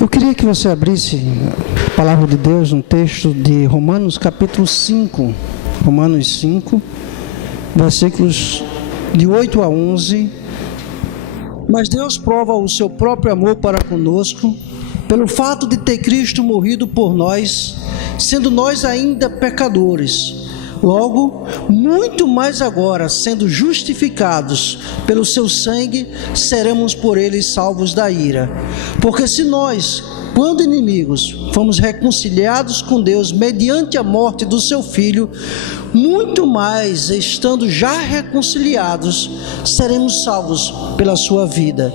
Eu queria que você abrisse a palavra de Deus no texto de Romanos capítulo 5. Romanos 5, versículos de 8 a 11. Mas Deus prova o seu próprio amor para conosco, pelo fato de ter Cristo morrido por nós, sendo nós ainda pecadores. Logo, muito mais agora, sendo justificados pelo seu sangue, seremos por ele salvos da ira. Porque se nós, quando inimigos, fomos reconciliados com Deus mediante a morte do seu Filho, muito mais, estando já reconciliados, seremos salvos pela sua vida.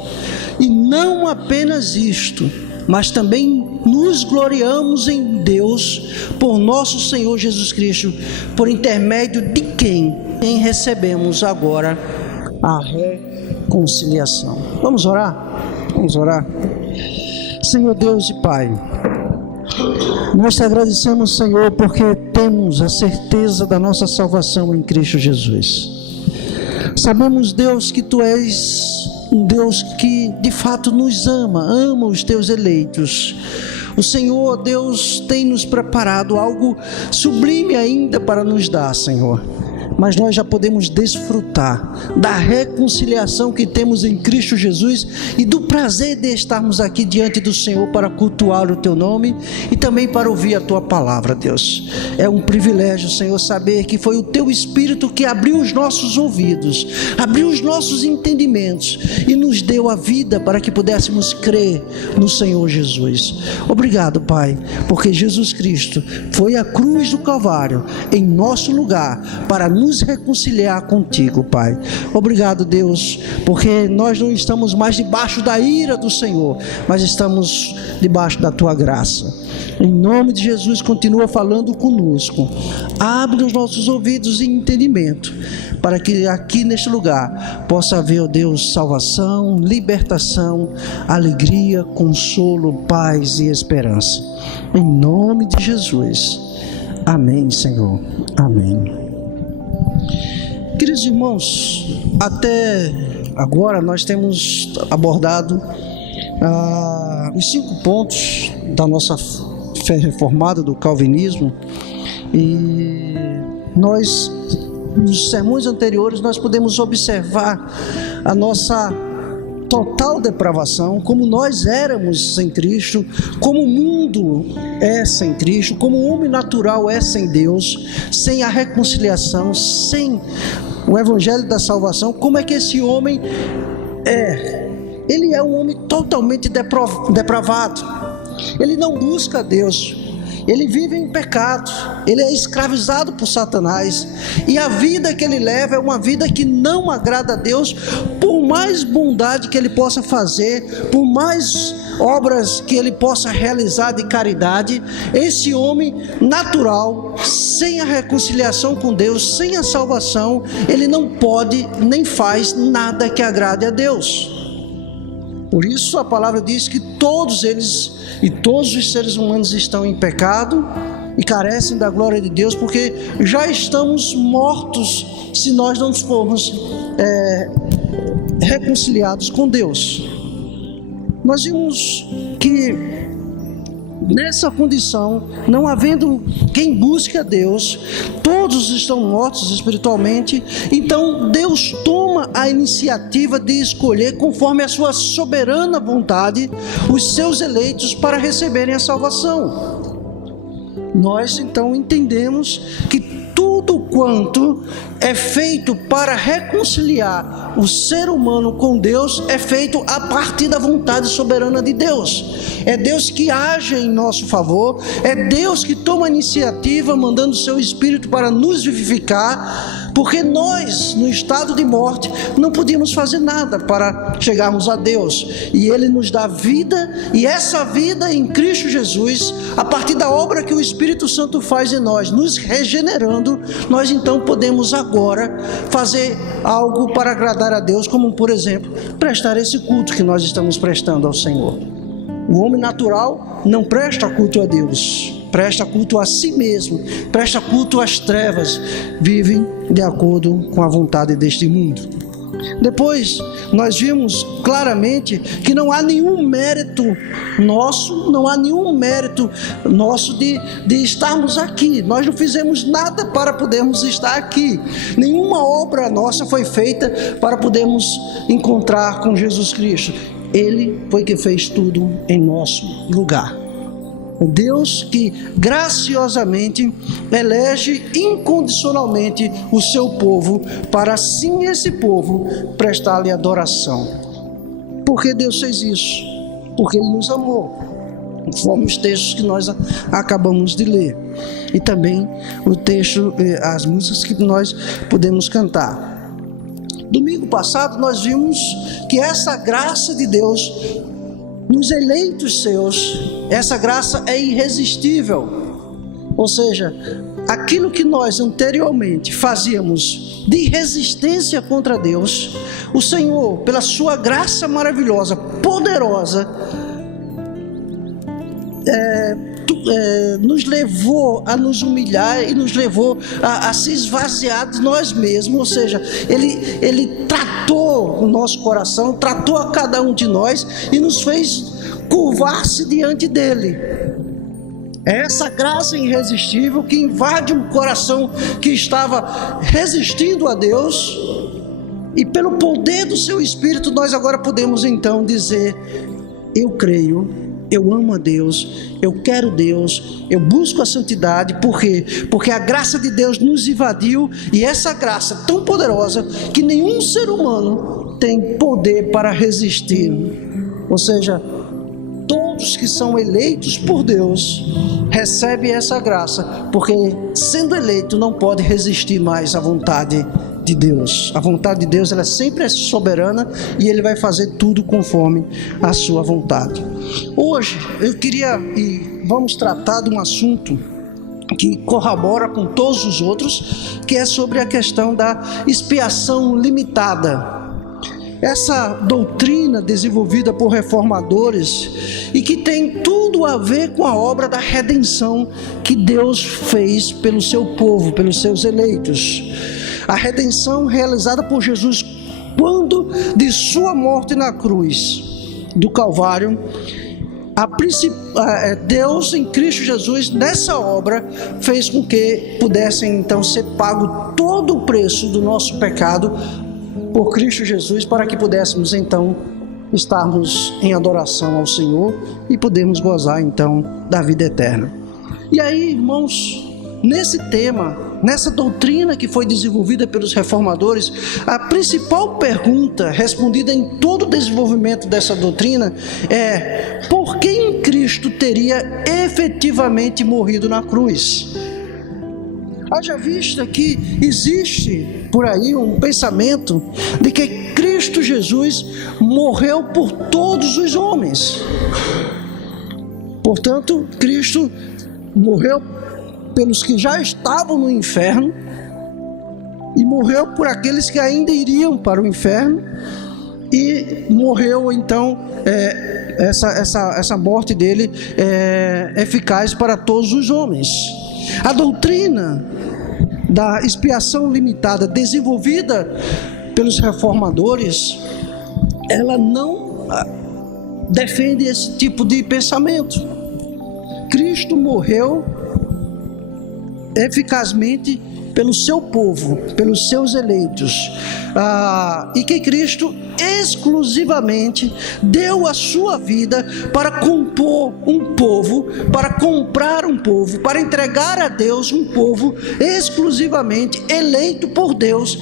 E não apenas isto, mas também nos gloriamos em Deus por nosso Senhor Jesus Cristo, por intermédio de quem recebemos agora a reconciliação. Vamos orar? Vamos orar. Senhor Deus e Pai, nós te agradecemos, Senhor, porque temos a certeza da nossa salvação em Cristo Jesus. Sabemos, Deus, que Tu és um Deus que de fato nos ama os Teus eleitos. O Senhor, Deus, tem nos preparado algo sublime ainda para nos dar, Senhor. Mas nós já podemos desfrutar da reconciliação que temos em Cristo Jesus e do prazer de estarmos aqui diante do Senhor para cultuar o Teu nome e também para ouvir a Tua palavra, Deus. É um privilégio, Senhor, saber que foi o Teu Espírito que abriu os nossos ouvidos, abriu os nossos entendimentos e nos deu a vida para que pudéssemos crer no Senhor Jesus. Obrigado, Pai, porque Jesus Cristo foi à cruz do Calvário em nosso lugar para nos reconciliar contigo, Pai. Obrigado, Deus, porque nós não estamos mais debaixo da ira do Senhor, mas estamos debaixo da Tua graça. Em nome de Jesus, continua falando conosco. Abre os nossos ouvidos e entendimento, para que aqui neste lugar possa haver, ó Deus, salvação, libertação, alegria, consolo, paz e esperança. Em nome de Jesus. Amém, Senhor. Amém. Queridos irmãos, até agora nós temos abordado os 5 pontos da nossa fé reformada, do calvinismo, e nós, nos sermões anteriores, nós podemos observar a nossa total depravação, como nós éramos sem Cristo, como o mundo é sem Cristo, como o homem natural é sem Deus, sem a reconciliação, sem o evangelho da salvação. Como é que esse homem é? Ele é um homem totalmente depravado. Ele não busca Deus, ele vive em pecado, ele é escravizado por Satanás, e a vida que ele leva é uma vida que não agrada a Deus. Por mais bondade que ele possa fazer, por mais obras que ele possa realizar de caridade, esse homem natural, sem a reconciliação com Deus, sem a salvação, ele não pode nem faz nada que agrade a Deus. Por isso a palavra diz que todos eles e todos os seres humanos estão em pecado e carecem da glória de Deus, porque já estamos mortos se nós não formos reconciliados com Deus. Nós vimos que nessa condição, não havendo quem busque a Deus, todos estão mortos espiritualmente. Então Deus toma a iniciativa de escolher, conforme a sua soberana vontade, os seus eleitos para receberem a salvação. Nós então entendemos que tudo quanto é feito para reconciliar o ser humano com Deus é feito a partir da vontade soberana de Deus. É Deus que age em nosso favor, é Deus que toma a iniciativa, mandando o seu Espírito para nos vivificar, porque nós, no estado de morte, não podíamos fazer nada para chegarmos a Deus, e Ele nos dá vida, e essa vida em Cristo Jesus, a partir da obra que o Espírito Santo faz em nós, nos regenerando, nós então podemos agora fazer algo para agradar a Deus, como por exemplo, prestar esse culto que nós estamos prestando ao Senhor. O homem natural não presta culto a Deus, presta culto a si mesmo, presta culto às trevas, vivem de acordo com a vontade deste mundo. Depois, nós vimos claramente que não há nenhum mérito nosso, de estarmos aqui. Nós não fizemos nada para podermos estar aqui. Nenhuma obra nossa foi feita para podermos encontrar com Jesus Cristo. Ele foi que fez tudo em nosso lugar. Deus que graciosamente elege incondicionalmente o seu povo, para assim esse povo prestar-lhe adoração. Por que Deus fez isso? Porque Ele nos amou, conforme os textos que nós acabamos de ler, e também o texto, as músicas que nós podemos cantar. Domingo passado nós vimos que essa graça de Deus nos eleitos seus, essa graça é irresistível. Ou seja, aquilo que nós anteriormente fazíamos de resistência contra Deus, o Senhor, pela sua graça maravilhosa, poderosa, nos levou a nos humilhar e nos levou a se esvaziar de nós mesmos. Ou seja, Ele tratou o nosso coração, tratou a cada um de nós e nos fez curvar-se diante dele. É essa graça irresistível que invade um coração que estava resistindo a Deus, e pelo poder do seu Espírito nós agora podemos então dizer: eu creio, eu amo a Deus, eu quero Deus, eu busco a santidade. Por quê? Porque a graça de Deus nos invadiu, e essa graça tão poderosa que nenhum ser humano tem poder para resistir. Ou seja, todos que são eleitos por Deus recebem essa graça, porque sendo eleito não pode resistir mais à vontade de Deus. A vontade de Deus, ela sempre é soberana, e Ele vai fazer tudo conforme a sua vontade. Hoje eu queria, e vamos tratar de um assunto que corrobora com todos os outros, que é sobre a questão da expiação limitada. Essa doutrina desenvolvida por reformadores, e que tem tudo a ver com a obra da redenção que Deus fez pelo seu povo, pelos seus eleitos. A redenção realizada por Jesus quando de sua morte na cruz do Calvário. Deus em Cristo Jesus, nessa obra, fez com que pudesse então ser pago todo o preço do nosso pecado por Cristo Jesus, para que pudéssemos então estarmos em adoração ao Senhor e podermos gozar então da vida eterna. E aí, irmãos, nesse tema, nessa doutrina que foi desenvolvida pelos reformadores, a principal pergunta respondida em todo o desenvolvimento dessa doutrina é: por que em Cristo teria efetivamente morrido na cruz? Haja vista que existe por aí um pensamento de que Cristo Jesus morreu por todos os homens. Portanto, Cristo morreu pelos que já estavam no inferno, e morreu por aqueles que ainda iriam para o inferno, e morreu então, essa morte dele é eficaz para todos os homens. A doutrina da expiação limitada desenvolvida pelos reformadores, ela não defende esse tipo de pensamento. Cristo morreu eficazmente pelo seu povo, pelos seus eleitos, e que Cristo exclusivamente deu a sua vida para compor um povo, para comprar um povo, para entregar a Deus um povo exclusivamente eleito por Deus.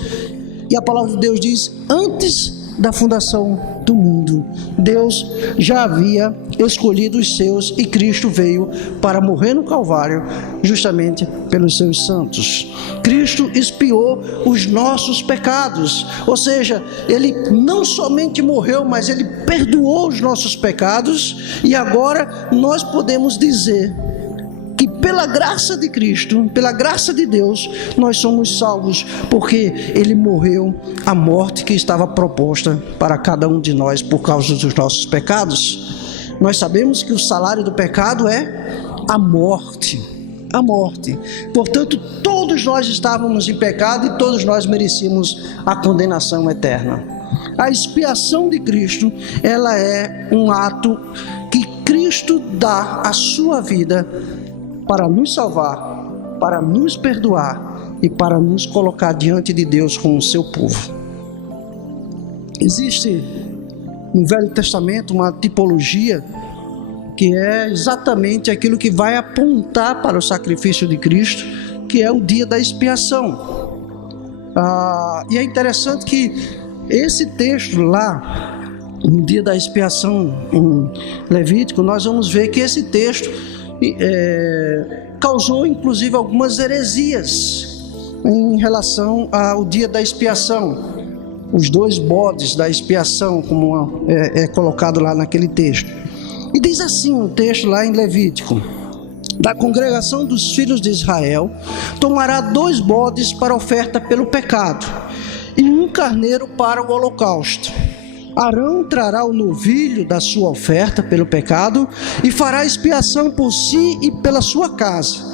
E a palavra de Deus diz: antes da fundação do mundo, Deus já havia escolhido os seus, e Cristo veio para morrer no Calvário justamente pelos seus santos. Cristo expiou os nossos pecados, ou seja, Ele não somente morreu, mas Ele perdoou os nossos pecados, e agora nós podemos dizer que pela graça de Cristo, pela graça de Deus, nós somos salvos, porque Ele morreu a morte que estava proposta para cada um de nós por causa dos nossos pecados. Nós sabemos que o salário do pecado é a morte, a morte. Portanto, todos nós estávamos em pecado e todos nós merecíamos a condenação eterna. A expiação de Cristo, ela é um ato que Cristo dá a sua vida para nos salvar, para nos perdoar e para nos colocar diante de Deus como seu povo. Existe no Velho Testamento uma tipologia que é exatamente aquilo que vai apontar para o sacrifício de Cristo, que é o dia da expiação. E é interessante que esse texto lá, no dia da expiação em Levítico, nós vamos ver que esse texto causou inclusive algumas heresias em relação ao dia da expiação. Os 2 bodes da expiação, como é colocado lá naquele texto. E diz assim o texto lá em Levítico: da congregação dos filhos de Israel tomará 2 bodes para oferta pelo pecado e 1 carneiro para o holocausto. Arão trará o novilho da sua oferta pelo pecado e fará expiação por si e pela sua casa.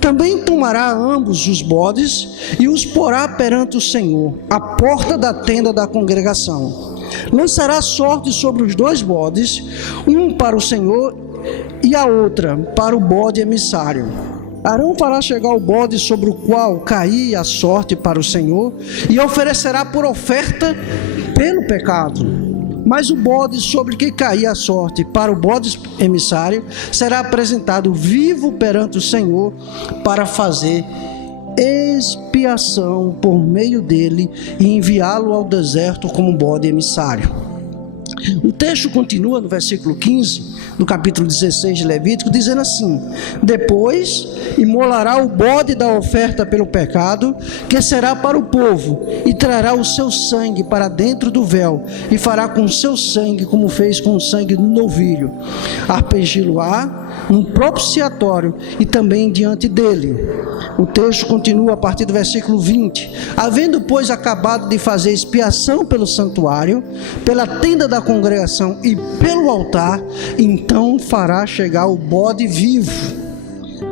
Também tomará ambos os bodes e os porá perante o Senhor, à porta da tenda da congregação. Lançará sorte sobre os 2 bodes, um para o Senhor e a outra para o bode emissário. Arão fará chegar o bode sobre o qual cair a sorte para o Senhor e oferecerá por oferta pelo pecado. Mas o bode sobre que cair a sorte para o bode emissário será apresentado vivo perante o Senhor para fazer expiação por meio dele e enviá-lo ao deserto como bode emissário. O texto continua no versículo 15, no capítulo 16 de Levítico, dizendo assim: depois imolará o bode da oferta pelo pecado, que será para o povo, e trará o seu sangue para dentro do véu, e fará com o seu sangue como fez com o sangue do novilho. Arpegi-lo-á um propiciatório e também diante dele. O texto continua a partir do versículo 20: havendo, pois, acabado de fazer expiação pelo santuário, pela tenda da congregação e pelo altar, então fará chegar o bode vivo.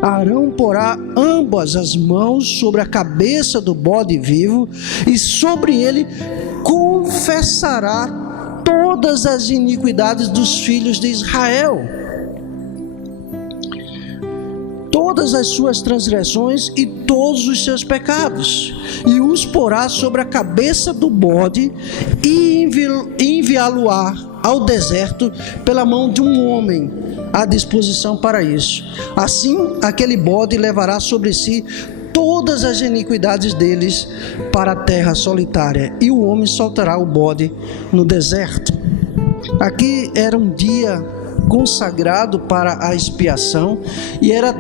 Arão porá ambas as mãos sobre a cabeça do bode vivo e sobre ele confessará todas as iniquidades dos filhos de Israel, todas as suas transgressões e todos os seus pecados, e os porá sobre a cabeça do bode e enviá-lo-á ao deserto pela mão de um homem à disposição para isso. Assim, aquele bode levará sobre si todas as iniquidades deles para a terra solitária, e o homem soltará o bode no deserto. Aqui era um dia consagrado para a expiação, e era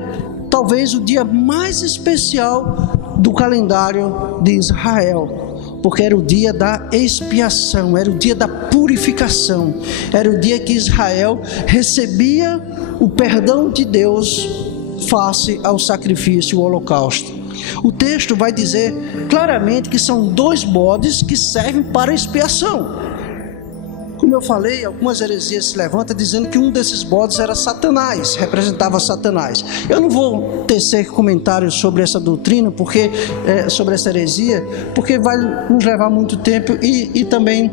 talvez o dia mais especial do calendário de Israel, porque era o dia da expiação, era o dia da purificação, era o dia que Israel recebia o perdão de Deus face ao sacrifício, o holocausto. O texto vai dizer claramente que são 2 bodes que servem para expiação. Como eu falei, algumas heresias se levantam dizendo que um desses bodes era Satanás, representava Satanás. Eu não vou tecer comentários sobre essa doutrina, sobre essa heresia, porque vai nos levar muito tempo e também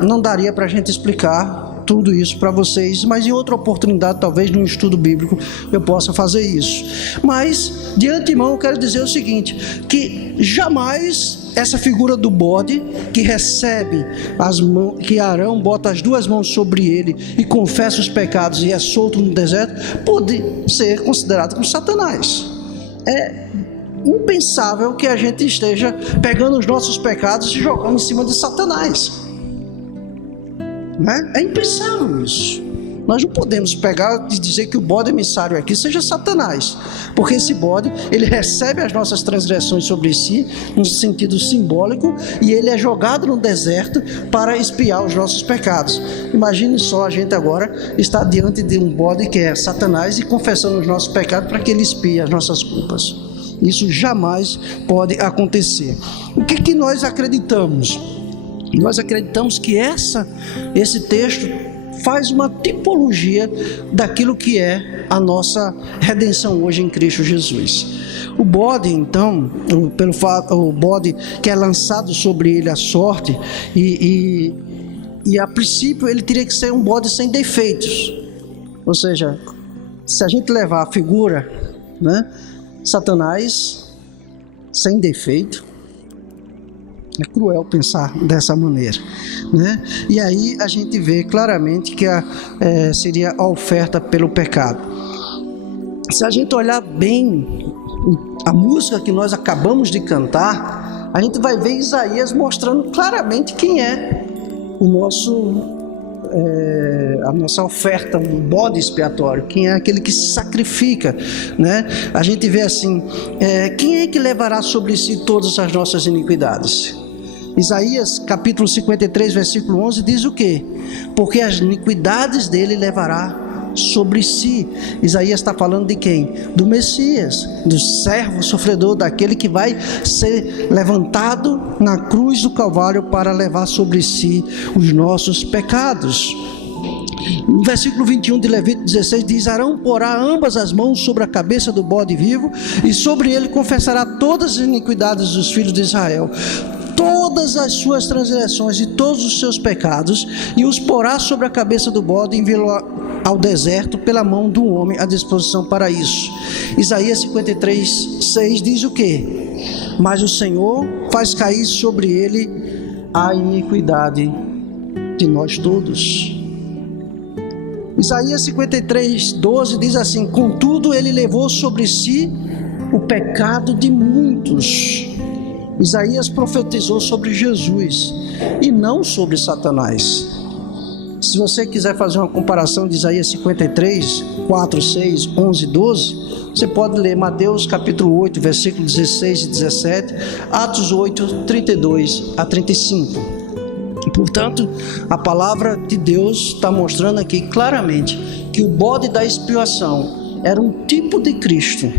não daria para a gente explicar tudo isso para vocês, mas em outra oportunidade, talvez num estudo bíblico, eu possa fazer isso. Mas, de antemão, eu quero dizer o seguinte, que jamais essa figura do bode, que recebe as mãos, que Arão bota as 2 mãos sobre ele e confessa os pecados e é solto no deserto, pode ser considerado como Satanás. É impensável que a gente esteja pegando os nossos pecados e jogando em cima de Satanás. É impensável isso. Nós não podemos pegar e dizer que o bode emissário aqui seja Satanás, porque esse bode, ele recebe as nossas transgressões sobre si, no sentido simbólico, e ele é jogado no deserto para expiar os nossos pecados. Imagine só a gente agora estar diante de um bode que é Satanás e confessando os nossos pecados para que ele expie as nossas culpas. Isso jamais pode acontecer. O que nós acreditamos? Nós acreditamos que esse texto faz uma tipologia daquilo que é a nossa redenção hoje em Cristo Jesus. O bode, então, o bode que é lançado sobre ele a sorte, e a princípio ele teria que ser um bode sem defeitos. Ou seja, se a gente levar a figura, né, Satanás sem defeito, é cruel pensar dessa maneira, né? E aí a gente vê claramente que seria a oferta pelo pecado. Se a gente olhar bem a música que nós acabamos de cantar, a gente vai ver Isaías mostrando claramente quem é a nossa oferta, um bode expiatório, quem é aquele que se sacrifica, né? A gente vê assim, quem é que levará sobre si todas as nossas iniquidades? Isaías capítulo 53 versículo 11 diz o quê? Porque as iniquidades dele levará sobre si. Isaías está falando de quem? Do Messias, do servo sofredor, daquele que vai ser levantado na cruz do Calvário para levar sobre si os nossos pecados. No versículo 21 de Levítico 16 diz: Arão porá ambas as mãos sobre a cabeça do bode vivo, e sobre ele confessará todas as iniquidades dos filhos de Israel, todas as suas transgressões e todos os seus pecados, e os porá sobre a cabeça do bode e enviá-lo ao deserto pela mão do homem à disposição para isso. Isaías 53:6 diz o quê? Mas o Senhor faz cair sobre ele a iniquidade de nós todos. Isaías 53:12 diz assim: contudo ele levou sobre si o pecado de muitos. Isaías profetizou sobre Jesus e não sobre Satanás. Se você quiser fazer uma comparação de Isaías 53, 4, 6, 11, 12, você pode ler Mateus capítulo 8, versículo 16 e 17, Atos 8, 32 a 35. Portanto, a palavra de Deus está mostrando aqui claramente que o bode da expiação era um tipo de Cristo,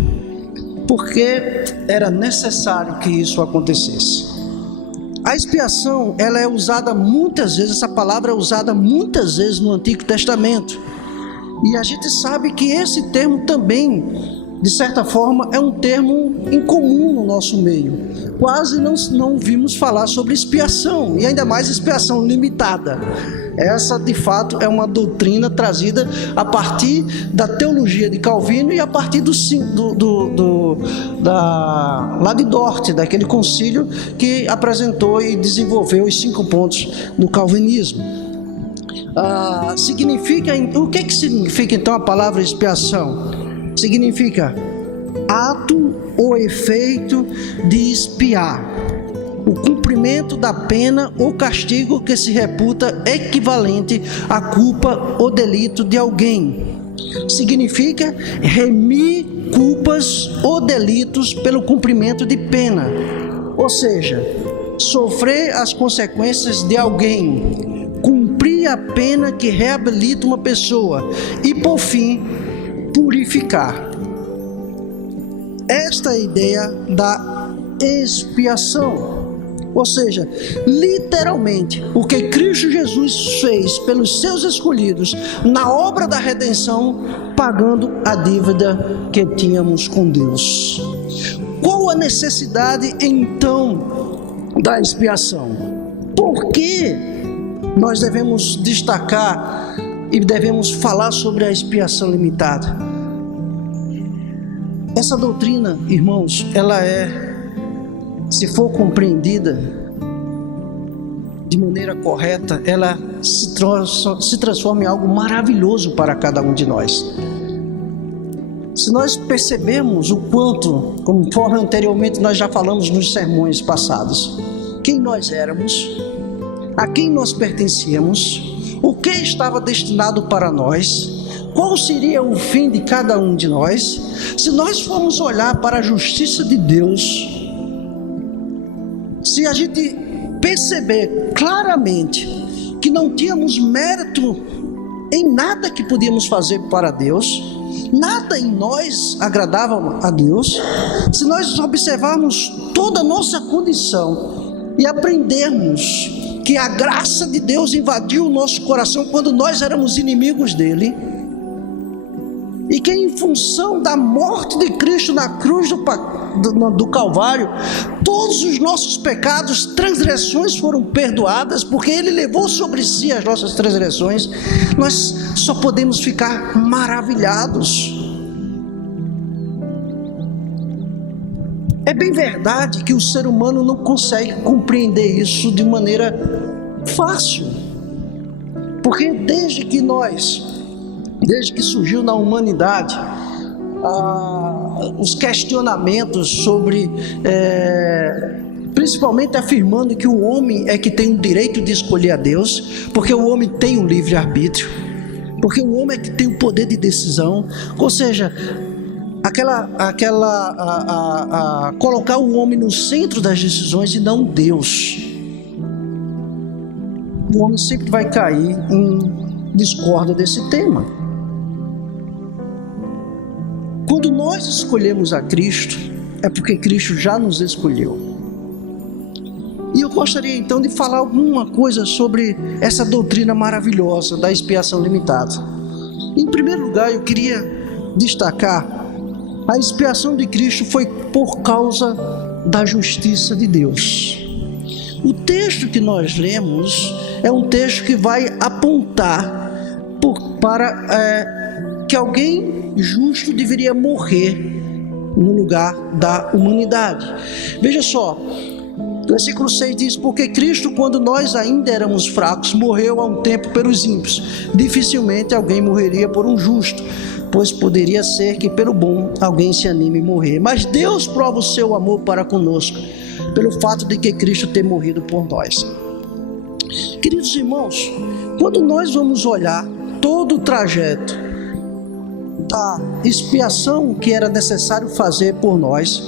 porque era necessário que isso acontecesse. A expiação, ela é usada muitas vezes, essa palavra é usada muitas vezes no Antigo Testamento. E a gente sabe que esse termo também, de certa forma, é um termo incomum no nosso meio. Quase não ouvimos falar sobre expiação, e ainda mais expiação limitada. Essa, de fato, é uma doutrina trazida a partir da teologia de Calvino e a partir lá de Dort, daquele concílio que apresentou e desenvolveu os 5 pontos do calvinismo. O que significa então a palavra expiação? Significa ato ou efeito de expiar, o cumprimento da pena ou castigo que se reputa equivalente à culpa ou delito de alguém. Significa remir culpas ou delitos pelo cumprimento de pena, ou seja, sofrer as consequências de alguém, cumprir a pena que reabilita uma pessoa e, por fim, purificar. Esta é a ideia da expiação. Ou seja, literalmente, o que Cristo Jesus fez pelos seus escolhidos na obra da redenção, pagando a dívida que tínhamos com Deus. Qual a necessidade então da expiação? Por que nós devemos destacar e devemos falar sobre a expiação limitada? Essa doutrina, irmãos, ela se for compreendida de maneira correta, ela se transforma em algo maravilhoso para cada um de nós. Se nós percebemos o quanto, conforme anteriormente nós já falamos nos sermões passados, quem nós éramos, a quem nós pertencíamos, o que estava destinado para nós, qual seria o fim de cada um de nós, se nós formos olhar para a justiça de Deus, se a gente perceber claramente que não tínhamos mérito em nada que podíamos fazer para Deus, nada em nós agradava a Deus, se nós observarmos toda a nossa condição e aprendermos que a graça de Deus invadiu o nosso coração quando nós éramos inimigos dele, e que em função da morte de Cristo na cruz do Calvário, todos os nossos pecados, transgressões foram perdoadas, porque ele levou sobre si as nossas transgressões. Nós só podemos ficar maravilhados. É bem verdade que o ser humano não consegue compreender isso de maneira fácil, porque desde que surgiu na humanidade os questionamentos sobre, principalmente afirmando que o homem é que tem o direito de escolher a Deus, porque o homem tem o livre-arbítrio, porque o homem é que tem o poder de decisão, ou seja, colocar o homem no centro das decisões e não Deus. O homem sempre vai cair em discórdia desse tema. Quando nós escolhemos a Cristo, é porque Cristo já nos escolheu. E eu gostaria então de falar alguma coisa sobre essa doutrina maravilhosa da expiação limitada. Em primeiro lugar, eu queria destacar: a expiação de Cristo foi por causa da justiça de Deus. O texto que nós lemos é um texto que vai apontar para que alguém justo deveria morrer no lugar da humanidade. Veja só, versículo 6 diz: porque Cristo, quando nós ainda éramos fracos, morreu há um tempo pelos ímpios. Dificilmente alguém morreria por um justo, pois poderia ser que pelo bom alguém se anime a morrer. Mas Deus prova o seu amor para conosco, pelo fato de que Cristo ter morrido por nós. Queridos irmãos, quando nós vamos olhar todo o trajeto da expiação que era necessário fazer por nós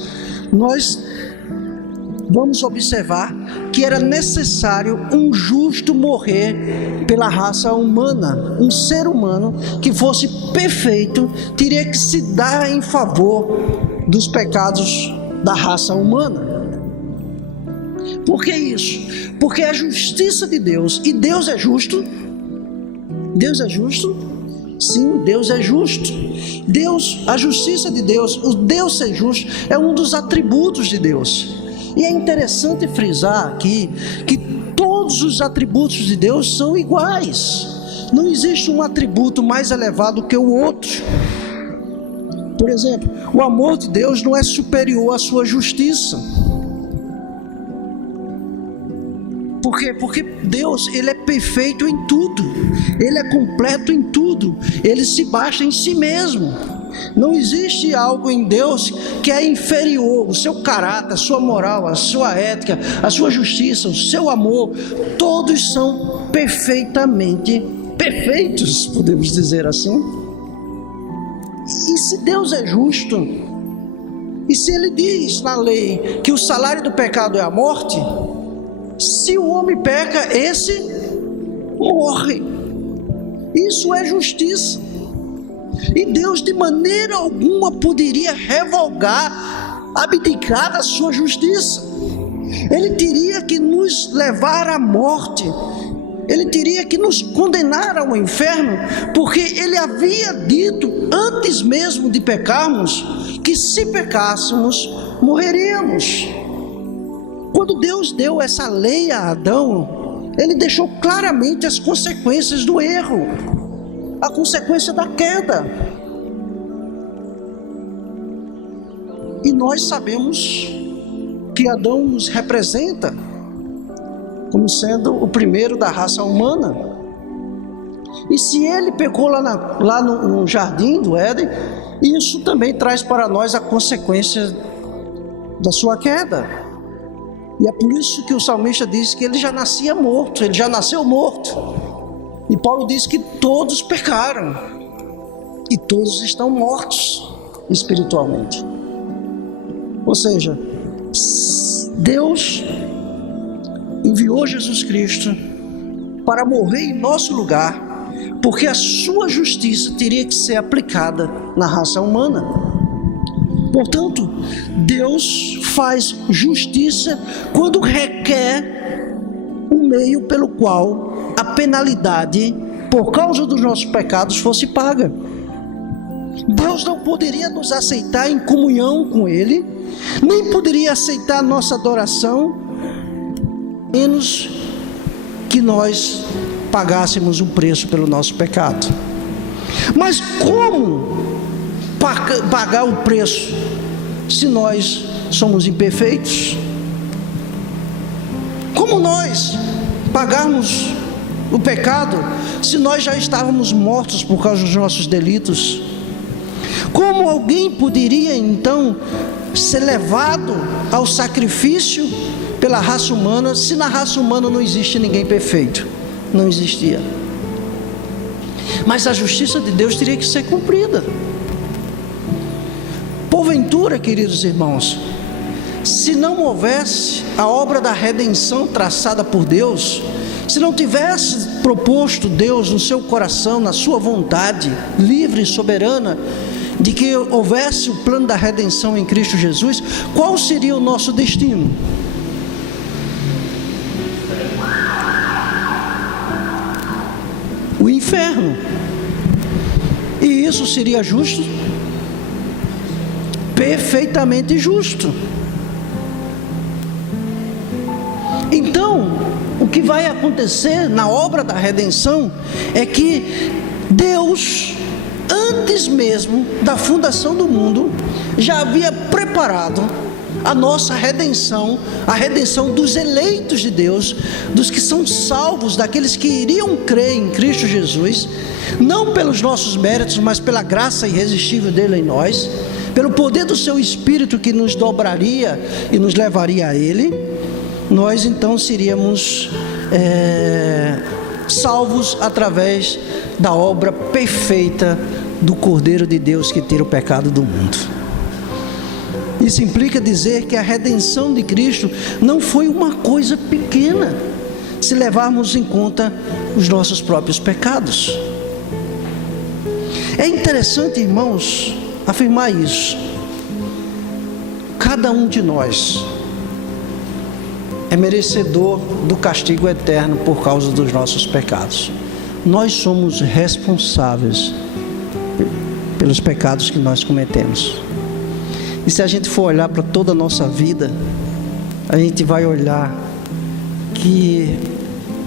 vamos observar que era necessário um justo morrer pela raça humana. Um ser humano que fosse perfeito teria que se dar em favor dos pecados da raça humana. Por que isso? Porque a justiça de Deus, e Deus é justo. Deus é justo? Sim, Deus é justo. A justiça de Deus, o Deus ser justo, é um dos atributos de Deus. E é interessante frisar aqui que todos os atributos de Deus são iguais. Não existe um atributo mais elevado que o outro. Por exemplo, o amor de Deus não é superior à sua justiça. Por quê? Porque Deus, ele é perfeito em tudo, ele é completo em tudo, ele se basta em si mesmo. Não existe algo em Deus que é inferior. O seu caráter, a sua moral, a sua ética, a sua justiça, o seu amor, todos são perfeitamente perfeitos, podemos dizer assim. E se Deus é justo, e se ele diz na lei que o salário do pecado é a morte, se o homem peca, esse morre. Isso é justiça. E Deus de maneira alguma poderia revogar, abdicar da sua justiça. Ele teria que nos levar à morte, ele teria que nos condenar ao inferno, porque ele havia dito antes mesmo de pecarmos que se pecássemos morreríamos. Quando Deus deu essa lei a Adão, ele deixou claramente as consequências do erro, a consequência da queda. E nós sabemos que Adão nos representa como sendo o primeiro da raça humana. E se ele pecou lá no jardim do Éden, isso também traz para nós a consequência da sua queda. E é por isso que o salmista diz que ele já nascia morto, ele já nasceu morto. E Paulo diz que todos pecaram e todos estão mortos espiritualmente. Ou seja, Deus enviou Jesus Cristo para morrer em nosso lugar, porque a sua justiça teria que ser aplicada na raça humana. Portanto, Deus faz justiça quando requer um meio pelo qual a penalidade por causa dos nossos pecados fosse paga. Deus não poderia nos aceitar em comunhão com Ele, nem poderia aceitar a nossa adoração, menos que nós pagássemos um preço pelo nosso pecado. Mas como pagar o preço se nós somos imperfeitos? Como nós pagarmos o pecado se nós já estávamos mortos por causa dos nossos delitos? Como alguém poderia então ser levado ao sacrifício pela raça humana, se na raça humana não existe ninguém perfeito? Não existia. Mas a justiça de Deus teria que ser cumprida. Porventura, queridos irmãos, se não houvesse a obra da redenção traçada por Deus, se não tivesse proposto Deus no seu coração, na sua vontade livre e soberana, de que houvesse o plano da redenção em Cristo Jesus, qual seria o nosso destino? O inferno. E isso seria justo? Perfeitamente justo. Então, o que vai acontecer na obra da redenção é que Deus, antes mesmo da fundação do mundo, já havia preparado a nossa redenção, a redenção dos eleitos de Deus, dos que são salvos, daqueles que iriam crer em Cristo Jesus, não pelos nossos méritos, mas pela graça irresistível dele em nós, pelo poder do seu Espírito que nos dobraria e nos levaria a Ele. Nós então seríamos salvos através da obra perfeita do Cordeiro de Deus que tira o pecado do mundo. Isso implica dizer que a redenção de Cristo não foi uma coisa pequena, se levarmos em conta os nossos próprios pecados. É interessante, irmãos, afirmar isso. Cada um de nós é merecedor do castigo eterno por causa dos nossos pecados. Nós somos responsáveis pelos pecados que nós cometemos. E se a gente for olhar para toda a nossa vida, a gente vai olhar que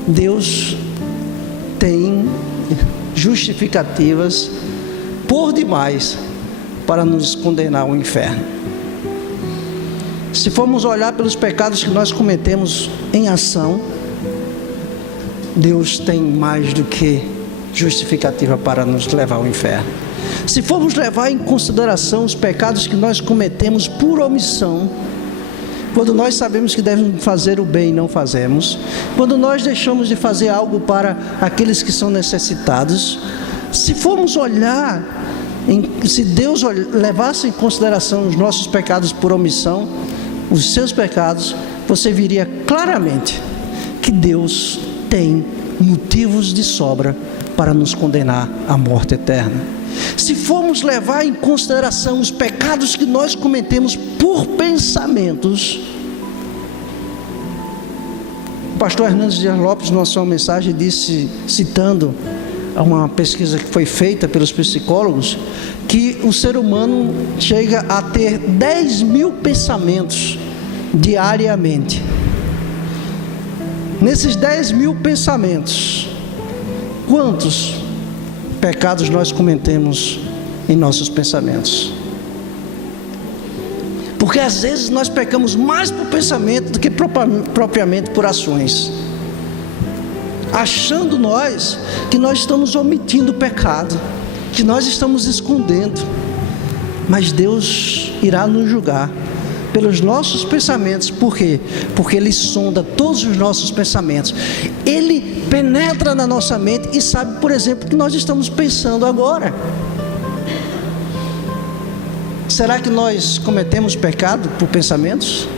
Deus tem justificativas por demais para nos condenar ao inferno. Se formos olhar pelos pecados que nós cometemos em ação, Deus tem mais do que justificativa para nos levar ao inferno. Se formos levar em consideração os pecados que nós cometemos por omissão, quando nós sabemos que devemos fazer o bem e não fazemos, quando nós deixamos de fazer algo para aqueles que são necessitados, se formos olhar, se Deus levasse em consideração os nossos pecados por omissão, os seus pecados, você viria claramente que Deus tem motivos de sobra para nos condenar à morte eterna. Se formos levar em consideração os pecados que nós cometemos por pensamentos, o pastor Hernandes Dias Lopes, na sua mensagem, disse, citando uma pesquisa que foi feita pelos psicólogos, que o ser humano chega a ter 10.000 pensamentos diariamente. Nesses 10.000 pensamentos, quantos pecados nós cometemos em nossos pensamentos? Porque às vezes nós pecamos mais por pensamento do que propriamente por ações, achando nós que nós estamos omitindo o pecado, que nós estamos escondendo. Mas Deus irá nos julgar pelos nossos pensamentos. Por quê? Porque Ele sonda todos os nossos pensamentos. Ele penetra na nossa mente e sabe, por exemplo, o que nós estamos pensando agora. Será que nós cometemos pecado por pensamentos?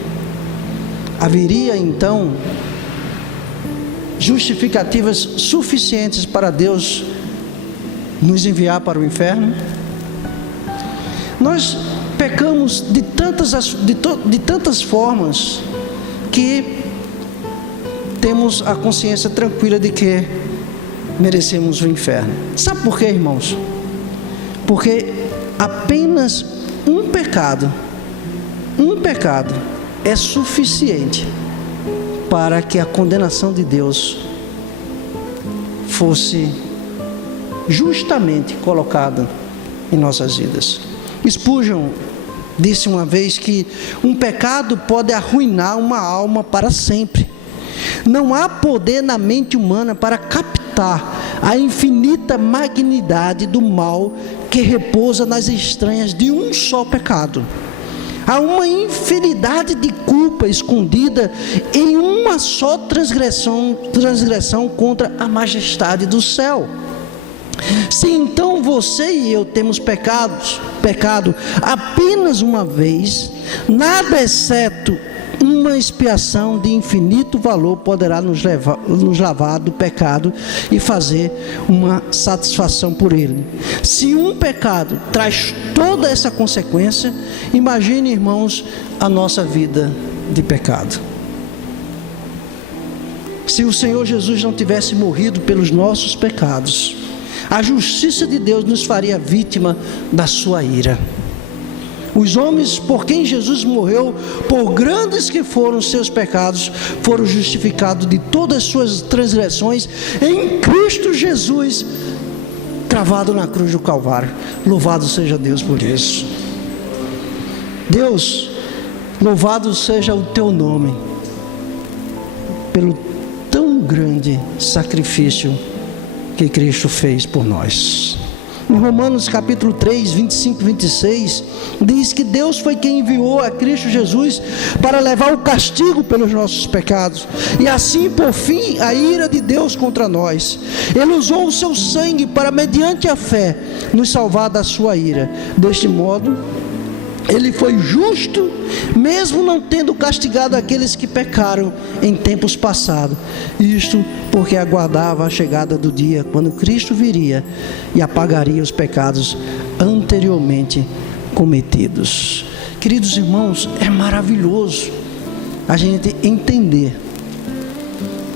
Haveria então justificativas suficientes para Deus nos enviar para o inferno? Nós pecamos de tantas formas que temos a consciência tranquila de que merecemos o inferno. Sabe por quê, irmãos? Porque apenas um pecado é suficiente para que a condenação de Deus fosse justamente colocada em nossas vidas. Spurgeon disse uma vez que um pecado pode arruinar uma alma para sempre. Não há poder na mente humana para captar a infinita magnidade do mal que repousa nas entranhas de um só pecado. Há uma infinidade de culpa escondida em uma só transgressão contra a majestade do céu. Se então você e eu temos pecado apenas uma vez, nada exceto uma expiação de infinito valor poderá nos lavar do pecado e fazer uma satisfação por ele. Se um pecado traz toda essa consequência, imagine, irmãos, a nossa vida de pecado. Se o Senhor Jesus não tivesse morrido pelos nossos pecados, a justiça de Deus nos faria vítima da sua ira. Os homens por quem Jesus morreu, por grandes que foram os seus pecados, foram justificados de todas as suas transgressões em Cristo Jesus, cravado na cruz do Calvário. Louvado seja Deus por isso. Deus, louvado seja o teu nome, pelo tão grande sacrifício que Cristo fez por nós. Em Romanos capítulo 3, 25 e 26, diz que Deus foi quem enviou a Cristo Jesus para levar o castigo pelos nossos pecados, e assim por fim a ira de Deus contra nós. Ele usou o seu sangue para, mediante a fé, nos salvar da sua ira. Deste modo, Ele foi justo, mesmo não tendo castigado aqueles que pecaram em tempos passados. Isto porque aguardava a chegada do dia quando Cristo viria e apagaria os pecados anteriormente cometidos. Queridos irmãos, é maravilhoso a gente entender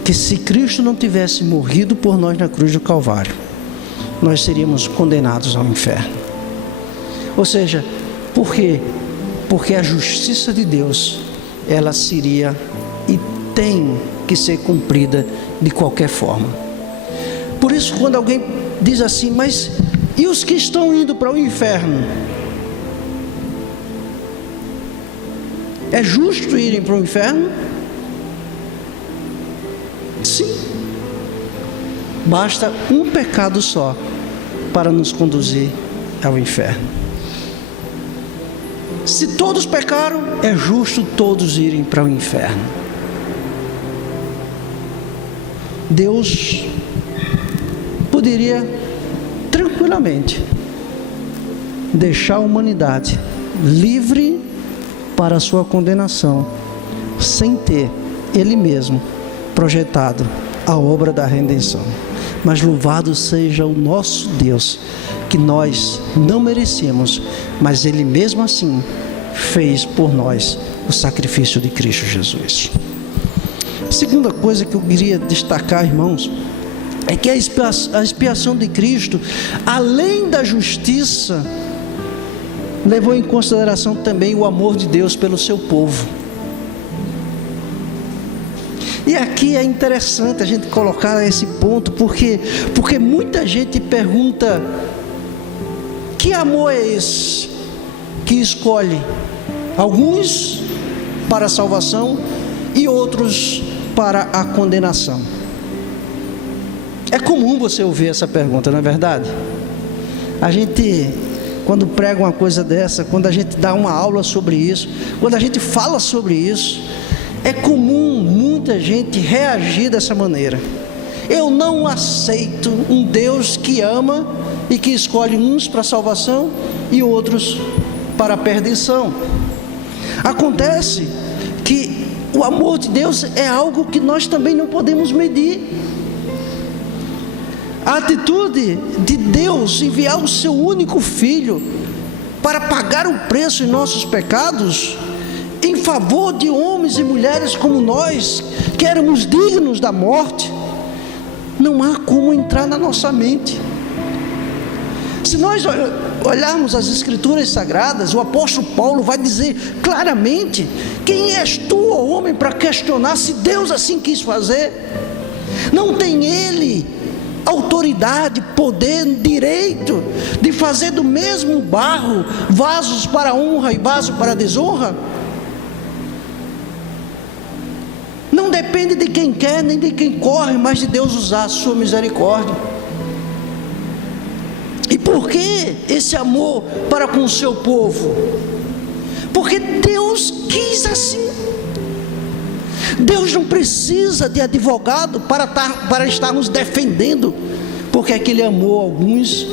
que se Cristo não tivesse morrido por nós na cruz do Calvário, nós seríamos condenados ao inferno. Ou seja, por quê? Porque a justiça de Deus, ela seria e tem que ser cumprida de qualquer forma. Por isso, quando alguém diz assim, mas e os que estão indo para o inferno? É justo irem para o inferno? Sim. Basta um pecado só para nos conduzir ao inferno. Se todos pecaram, é justo todos irem para o inferno. Deus poderia tranquilamente deixar a humanidade livre para a sua condenação, sem ter Ele mesmo projetado a obra da redenção. Mas louvado seja o nosso Deus, que nós não merecemos, mas Ele mesmo assim fez por nós o sacrifício de Cristo Jesus. A segunda coisa que eu queria destacar, irmãos, é que a expiação de Cristo, além da justiça, levou em consideração também o amor de Deus pelo seu povo. E aqui é interessante a gente colocar esse ponto, porque muita gente pergunta: que amor é esse que escolhe alguns para a salvação e outros para a condenação? É comum você ouvir essa pergunta, não é verdade? A gente, quando prega uma coisa dessa, quando a gente dá uma aula sobre isso, quando a gente fala sobre isso, é comum muita gente reagir dessa maneira. Eu não aceito um Deus que ama e que escolhe uns para a salvação e outros para a perdição. Acontece que o amor de Deus é algo que nós também não podemos medir. A atitude de Deus enviar o seu único filho para pagar o preço em nossos pecados em favor de homens e mulheres como nós, que éramos dignos da morte, não há como entrar na nossa mente. Se nós olharmos as Escrituras Sagradas, o apóstolo Paulo vai dizer claramente: quem és tu, ó homem, para questionar se Deus assim quis fazer? Não tem ele autoridade, poder, direito de fazer do mesmo barro vasos para honra e vaso para desonra? Não depende de quem quer nem de quem corre, mas de Deus usar a sua misericórdia. E por que esse amor para com o seu povo? Porque Deus quis assim. Deus não precisa de advogado para estarmos defendendo, porque é que Ele amou alguns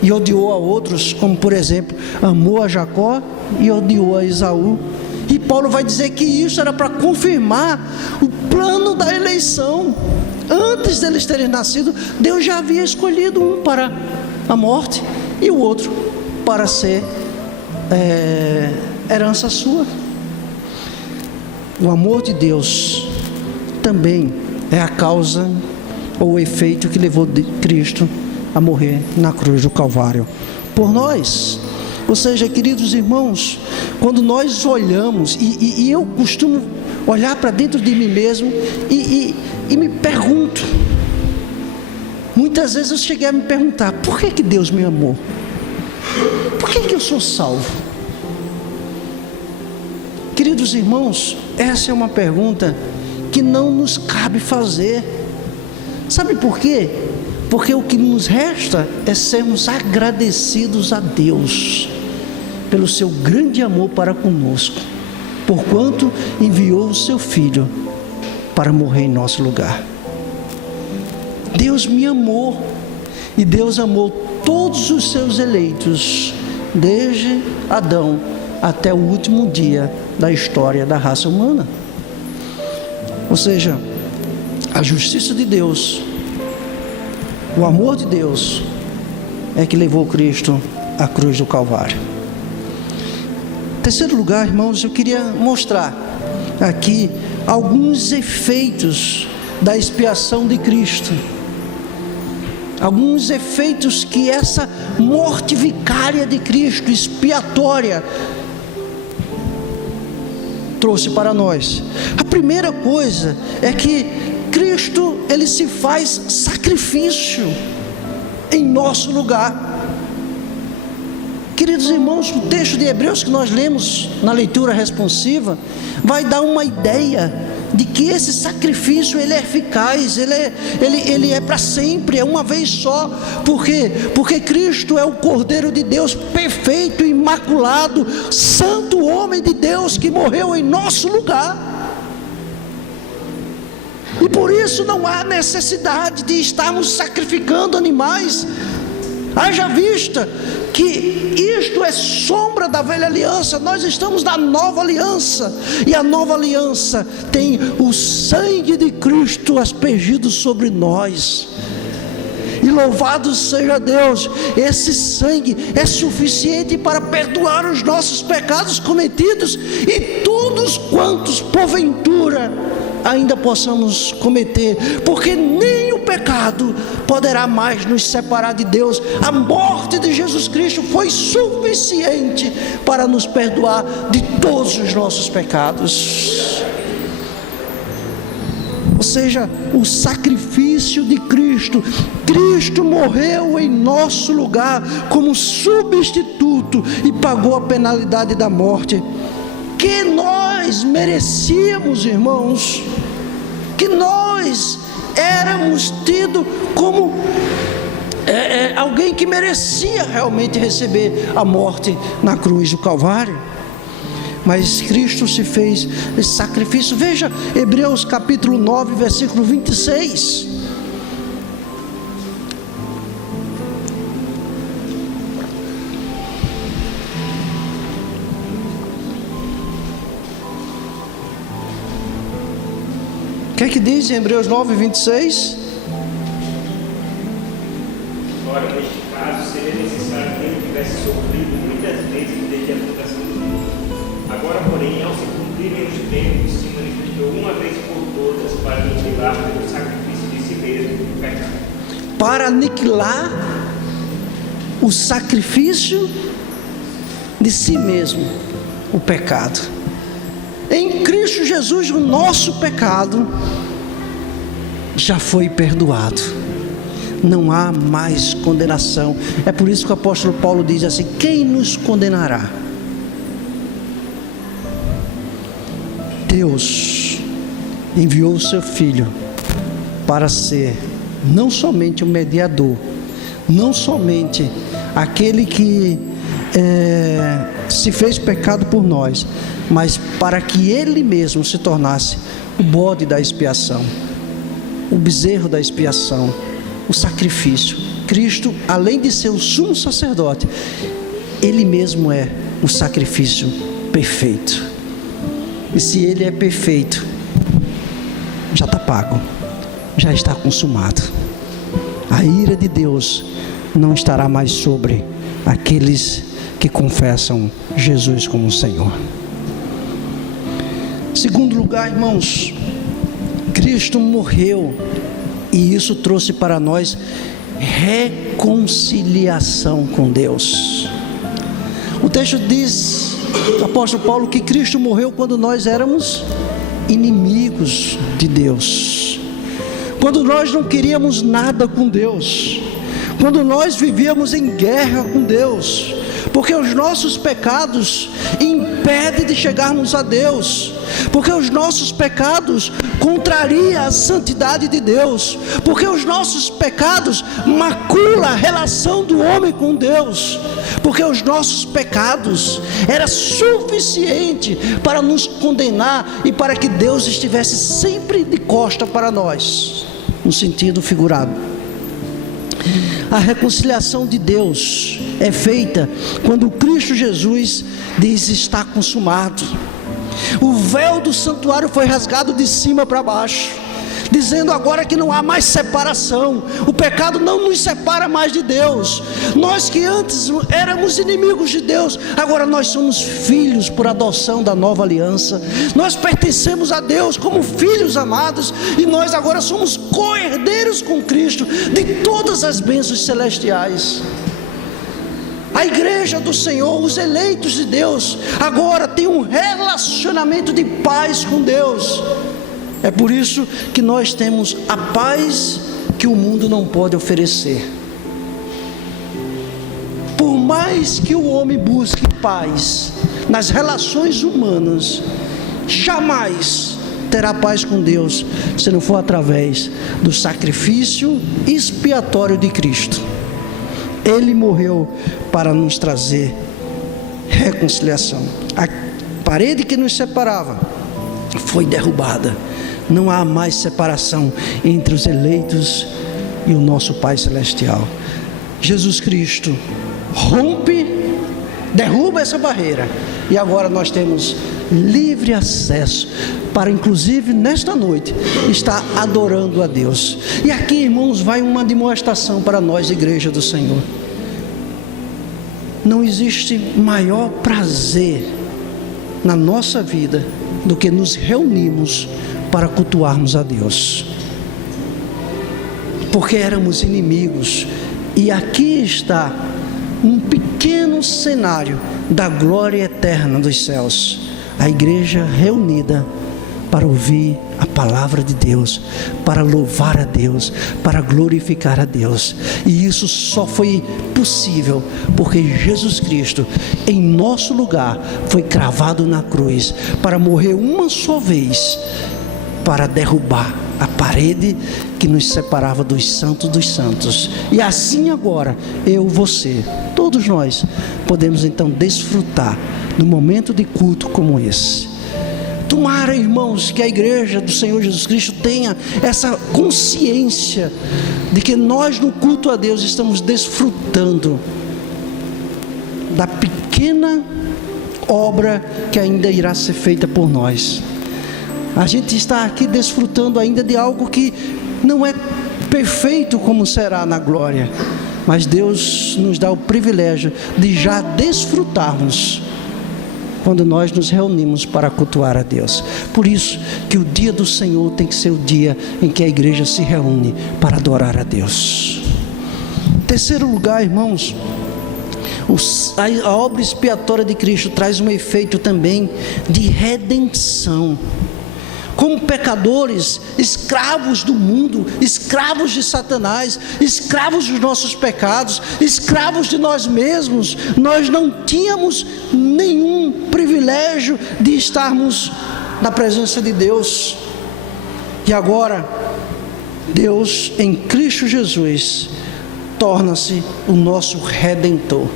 e odiou a outros, como por exemplo, amou a Jacó e odiou a Esaú. E Paulo vai dizer que isso era para confirmar o plano da eleição. Antes deles terem nascido, Deus já havia escolhido um para a morte e o outro para ser herança sua. O amor de Deus também é a causa ou o efeito que levou Cristo a morrer na cruz do Calvário por nós. Ou seja, queridos irmãos, quando nós olhamos, e eu costumo olhar para dentro de mim mesmo e me pergunto, muitas vezes eu cheguei a me perguntar: por que Deus me amou? Por que eu sou salvo? Queridos irmãos, essa é uma pergunta que não nos cabe fazer. Sabe por quê? Porque o que nos resta é sermos agradecidos a Deus pelo seu grande amor para conosco, porquanto enviou o seu Filho para morrer em nosso lugar. Deus me amou, e Deus amou todos os seus eleitos, desde Adão até o último dia da história da raça humana. Ou seja, a justiça de Deus, o amor de Deus é que levou Cristo à cruz do Calvário. Em terceiro lugar, irmãos, eu queria mostrar aqui alguns efeitos da expiação de Cristo. Alguns efeitos que essa morte vicária de Cristo, expiatória, trouxe para nós. A primeira coisa é que Cristo, Ele se faz sacrifício em nosso lugar. Queridos irmãos, o texto de Hebreus que nós lemos na leitura responsiva vai dar uma ideia de que esse sacrifício ele é eficaz, ele é para sempre, é uma vez só. Por quê? Porque Cristo é o Cordeiro de Deus, perfeito, imaculado, santo homem de Deus, que morreu em nosso lugar. E por isso não há necessidade de estarmos sacrificando animais. Haja vista que isto é sombra da velha aliança, nós estamos na nova aliança, e a nova aliança tem o sangue de Cristo aspergido sobre nós. E louvado seja Deus, esse sangue é suficiente para perdoar os nossos pecados cometidos e todos quantos porventura ainda possamos cometer, porque nem o pecado poderá mais nos separar de Deus. A morte de Jesus Cristo foi suficiente para nos perdoar de todos os nossos pecados. Ou seja, o sacrifício de Cristo, Cristo morreu em nosso lugar como substituto e pagou a penalidade da morte que nós merecíamos, irmãos, que nós éramos tidos como alguém que merecia realmente receber a morte na cruz do Calvário. Mas Cristo se fez esse sacrifício. Veja Hebreus capítulo 9, versículo 26. O que é que diz em Hebreus 9, 26? Ora, neste caso, seria necessário que ele tivesse sofrido muitas vezes desde a fundação do mundo. Agora, porém, ao se inclusive nos tempos, se manifestou uma vez por todas para aniquilar pelo sacrifício de si mesmo o pecado. Para aniquilar o sacrifício de si mesmo, o pecado. Em Cristo Jesus, o nosso pecado já foi perdoado. Não há mais condenação. É por isso que o apóstolo Paulo diz assim: quem nos condenará? Deus enviou o seu Filho para ser não somente o mediador, não somente aquele que se fez pecado por nós, mas para que Ele mesmo se tornasse o bode da expiação, o bezerro da expiação, o sacrifício. Cristo, além de ser o sumo sacerdote, Ele mesmo é o sacrifício perfeito. E se Ele é perfeito, já está pago, já está consumado. A ira de Deus não estará mais sobre aqueles que confessam Jesus como Senhor. Segundo lugar, irmãos, Cristo morreu, e isso trouxe para nós reconciliação com Deus. O texto diz, o apóstolo Paulo, que Cristo morreu quando nós éramos inimigos de Deus, quando nós não queríamos nada com Deus, quando nós vivíamos em guerra com Deus, porque os nossos pecados impedem de chegarmos a Deus, porque os nossos pecados contrariam a santidade de Deus, porque os nossos pecados maculam a relação do homem com Deus, porque os nossos pecados era suficiente para nos condenar e para que Deus estivesse sempre de costa para nós, no sentido figurado. A reconciliação de Deus é feita quando Cristo Jesus diz: está consumado. O véu do santuário foi rasgado de cima para baixo, dizendo agora que não há mais separação. O pecado não nos separa mais de Deus. Nós que antes éramos inimigos de Deus, agora nós somos filhos por adoção da nova aliança. Nós pertencemos a Deus como filhos amados, e nós agora somos co-herdeiros com Cristo de todas as bênçãos celestiais. A igreja do Senhor, os eleitos de Deus, agora tem um relacionamento de paz com Deus. É por isso que nós temos a paz que o mundo não pode oferecer. Por mais que o homem busque paz nas relações humanas, jamais terá paz com Deus se não for através do sacrifício expiatório de Cristo. Ele morreu para nos trazer reconciliação. A parede que nos separava foi derrubada. Não há mais separação entre os eleitos e o nosso Pai Celestial. Jesus Cristo rompe, derruba essa barreira, e agora nós temos livre acesso para, inclusive nesta noite, estar adorando a Deus. E aqui, irmãos, vai uma demonstração para nós, igreja do Senhor. Não existe maior prazer na nossa vida do que nos reunirmos para cultuarmos a Deus, porque éramos inimigos, e aqui está um pequeno cenário da glória eterna dos céus, a igreja reunida para ouvir a palavra de Deus, para louvar a Deus, para glorificar a Deus. E isso só foi possível porque Jesus Cristo, em nosso lugar, foi cravado na cruz para morrer uma só vez, para derrubar a parede que nos separava dos santos. E assim agora, eu, você, todos nós, podemos então desfrutar de um momento de culto como esse. Tomara, irmãos, que a igreja do Senhor Jesus Cristo tenha essa consciência de que nós no culto a Deus estamos desfrutando da pequena obra que ainda irá ser feita por nós. A gente está aqui desfrutando ainda de algo que não é perfeito como será na glória, mas Deus nos dá o privilégio de já desfrutarmos quando nós nos reunimos para cultuar a Deus. Por isso que o dia do Senhor tem que ser o dia em que a igreja se reúne para adorar a Deus. Terceiro lugar, irmãos, a obra expiatória de Cristo traz um efeito também de redenção. Como pecadores, escravos do mundo, escravos de Satanás, escravos dos nossos pecados, escravos de nós mesmos, nós não tínhamos nenhum privilégio de estarmos na presença de Deus. E agora, Deus em Cristo Jesus torna-se o nosso Redentor.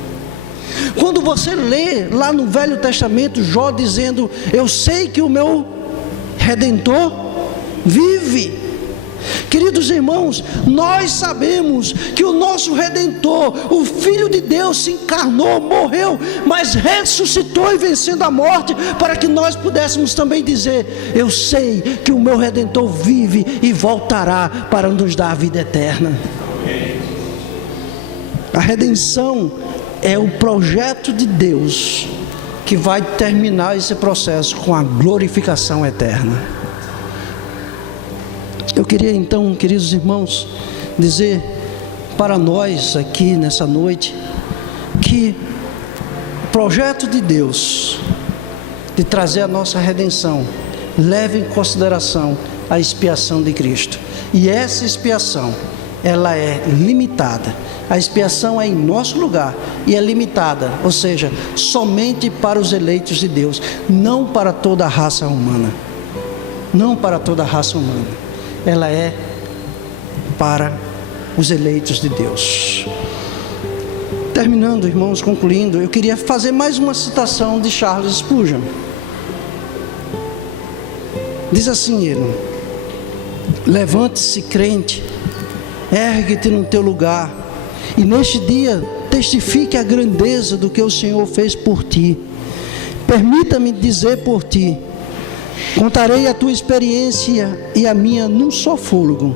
Quando você lê lá no Velho Testamento Jó dizendo: eu sei que o meu Redentor vive. Queridos irmãos, nós sabemos que o nosso Redentor, o Filho de Deus, se encarnou, morreu, mas ressuscitou e vencendo a morte, para que nós pudéssemos também dizer: eu sei que o meu Redentor vive e voltará para nos dar a vida eterna. A redenção é o projeto de Deus que vai terminar esse processo com a glorificação eterna. Eu queria então, queridos irmãos, dizer para nós aqui nessa noite que o projeto de Deus de trazer a nossa redenção leva em consideração a expiação de Cristo. E essa expiação, ela é limitada. A expiação é em nosso lugar e é limitada, ou seja, somente para os eleitos de Deus, não para toda a raça humana. Não para toda a raça humana. Ela é para os eleitos de Deus. Terminando, irmãos, concluindo, eu queria fazer mais uma citação de Charles Spurgeon. Diz assim ele: levante-se, crente, ergue-te no teu lugar, e neste dia testifique a grandeza do que o Senhor fez por ti. Permita-me dizer por ti: contarei a tua experiência e a minha num só fôlego.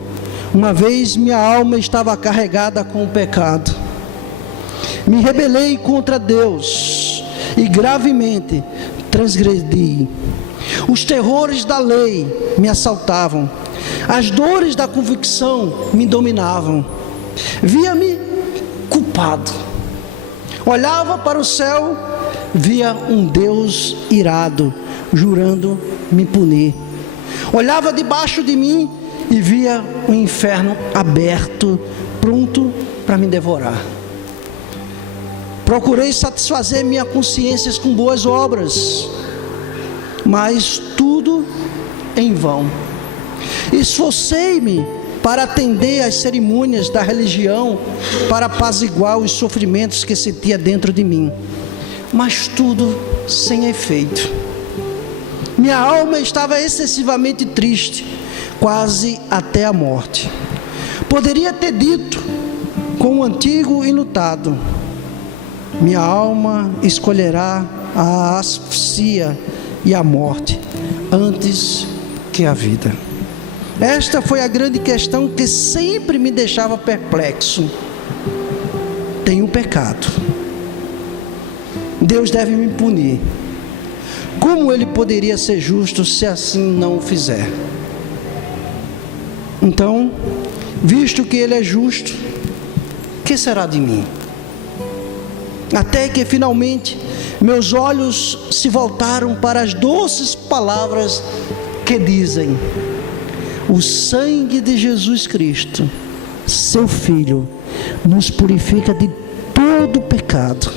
Uma vez minha alma estava carregada com o pecado. Me rebelei contra Deus e gravemente transgredi. Os terrores da lei me assaltavam. As dores da convicção me dominavam. Via-me culpado. Olhava para o céu, via um Deus irado, jurando me punir. Olhava debaixo de mim e via o inferno aberto, pronto para me devorar. Procurei satisfazer minha consciência com boas obras, mas tudo em vão. Esforcei-me para atender às cerimônias da religião, para apaziguar os sofrimentos que sentia dentro de mim, mas tudo sem efeito. Minha alma estava excessivamente triste, quase até a morte. Poderia ter dito com o antigo enlutado: minha alma escolherá a asfixia e a morte antes que a vida. Esta foi a grande questão que sempre me deixava perplexo. Tenho pecado. Deus deve me punir. Como Ele poderia ser justo se assim não o fizer? Então, visto que Ele é justo, que será de mim? Até que finalmente meus olhos se voltaram para as doces palavras que dizem: o sangue de Jesus Cristo, seu Filho, nos purifica de todo pecado.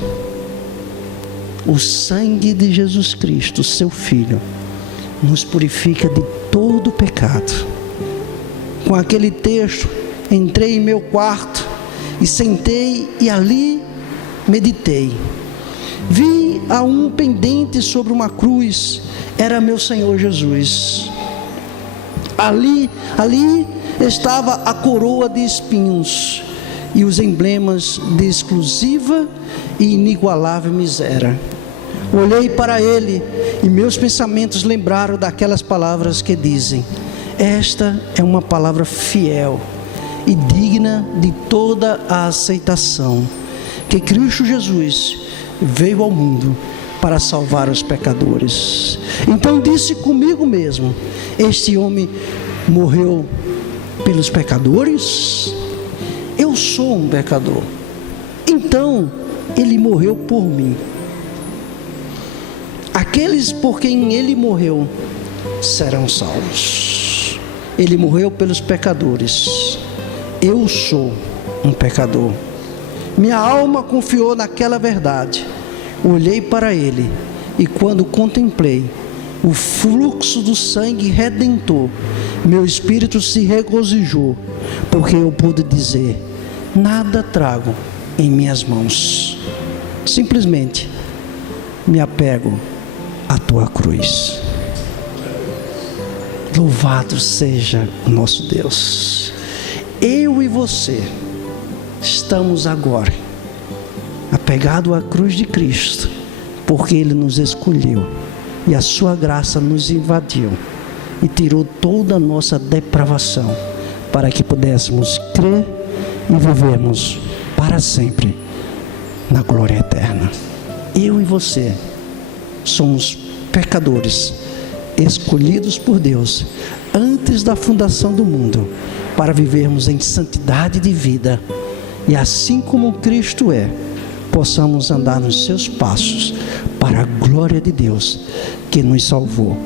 O sangue de Jesus Cristo, seu Filho, nos purifica de todo pecado. Com aquele texto, entrei em meu quarto e sentei e ali meditei. Vi a um pendente sobre uma cruz, era meu Senhor Jesus. Ali estava a coroa de espinhos e os emblemas de exclusiva e inigualável miséria. Olhei para ele e meus pensamentos lembraram daquelas palavras que dizem: esta é uma palavra fiel e digna de toda a aceitação, que Cristo Jesus veio ao mundo para salvar os pecadores. Então disse comigo mesmo: este homem morreu pelos pecadores? Eu sou um pecador, então ele morreu por mim. Aqueles por quem ele morreu serão salvos. Ele morreu pelos pecadores. Eu sou um pecador. Minha alma confiou naquela verdade. Olhei para ele, e quando contemplei o fluxo do sangue redentor, meu espírito se regozijou, porque eu pude dizer: nada trago em minhas mãos, simplesmente me apego à tua cruz. Louvado seja o nosso Deus. Eu e você estamos agora apegados à cruz de Cristo, porque Ele nos escolheu e a sua graça nos invadiu e tirou toda a nossa depravação, para que pudéssemos crer e vivermos para sempre na glória eterna. Eu e você somos pecadores escolhidos por Deus antes da fundação do mundo, para vivermos em santidade de vida, e assim como Cristo é, possamos andar nos seus passos, para a glória de Deus, que nos salvou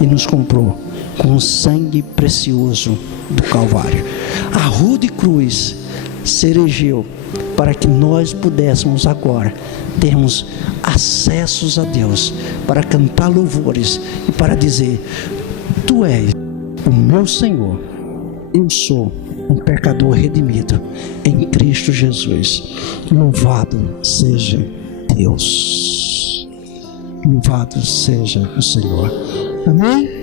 e nos comprou com o sangue precioso do Calvário. A rude cruz se ergueu para que nós pudéssemos agora termos acessos a Deus, para cantar louvores e para dizer: tu és o meu Senhor, eu sou um pecador redimido em Cristo Jesus. Louvado seja Deus, louvado seja o Senhor. Amém?